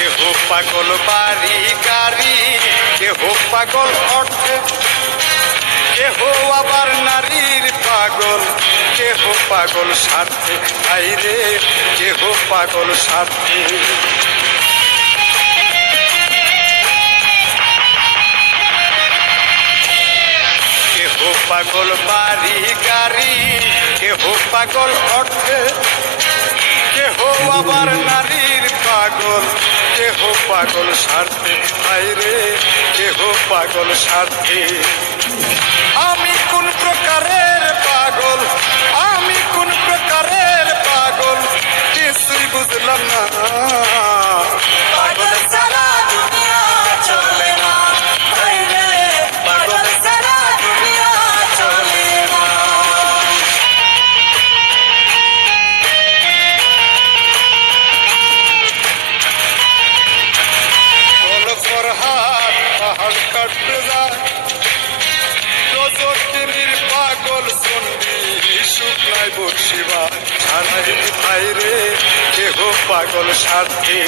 কেহ পাগল বাড়ি গাড়ি, কেহ পাগল অর্থে, কেহ আবার নারীর পাগল, কেহ পাগল স্বার্থে, আইরে কেহ পাগল স্বার্থে। কেহ পাগল বাড়ি গাড়ি, কেহ পাগল অর্থে, কেহ আবার নারীর পাগল, কেহ পাগল স্বার্থে, আইরে কেহ পাগল স্বার্থে। আমি কোন প্রকারের পাগল, আমি কোন প্রকারের পাগল, কিছুই বুঝলাম না। পাগল সারা দুনিয়া চলে না, আইরে পাগল সারা দুনিয়া চলে না। কল ফরহাদ পাহাড় কাটতে যায়, রজকিনীর পাগল সন্ধি শুকনায় বর্ষিবা, ছাড়াই ভাইরে কেহ পাগল স্বার্থে।